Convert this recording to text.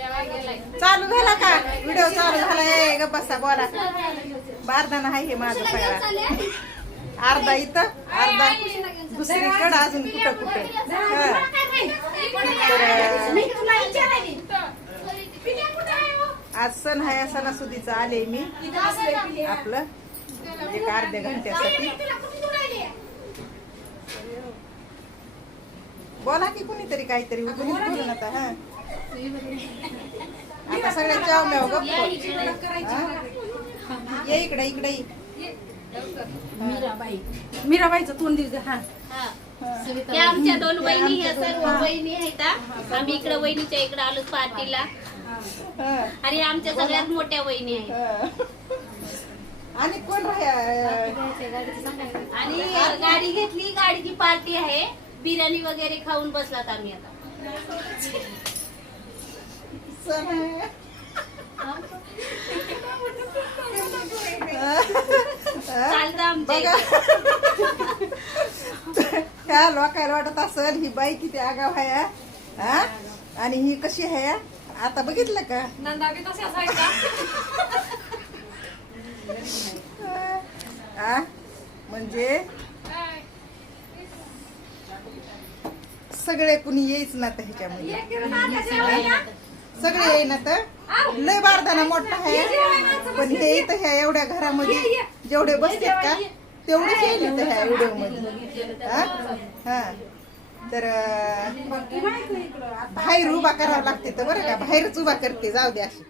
चालू झाला का व्हिडिओ? चालू झालाय ग बसा बोला. बारदाना आहे हे माझं पहिला, अर्धा इथं अर्धा दुसरीकडं अजून कुठं कुठं. आज सण आहे, सणासुदीचं आले मी आपलं एक अर्ध्या घंट्यासाठी. बोला की कुणीतरी काहीतरी बोलून आता. हा आता सगळ्या चावल्या गप्प. ये इकडे इकडे. मीराबाईचं तोंड दिवस. हा या आमच्या दोन वहिनी, ह्या सर्व वहिनी आहेत. आम्ही इकडे वहिनीच्या इकडे आलो पार्टीला आणि आमच्या सगळ्यात मोठ्या वहिनी आहेत. आणि कोण राहा आणि गाडी घेतली, गाडीची पार्टी आहे. बिर्याणी वगैरे खाऊन बसलात आम्ही आता. चालतं आमच्या ह्या लोकायला वाटत असेल ही बाई किती आगाव आहे हा, आणि ही कशी आहे आता बघितलं का? म्हणजे सगळे कुणी येईच ना तर ह्याच्यामध्ये, सगळे येई ना तर. लय बारदाना मोठा आहे, पण हे इथं ह्या एवढ्या घरामध्ये जेवढे बसतात का तेवढेच येईल इथं ह्या व्हिडिओ मध्ये. हा तर बाहेर उभा करावं लागते तर बरं का, बाहेरच उभा करते, जाऊ दे अशी.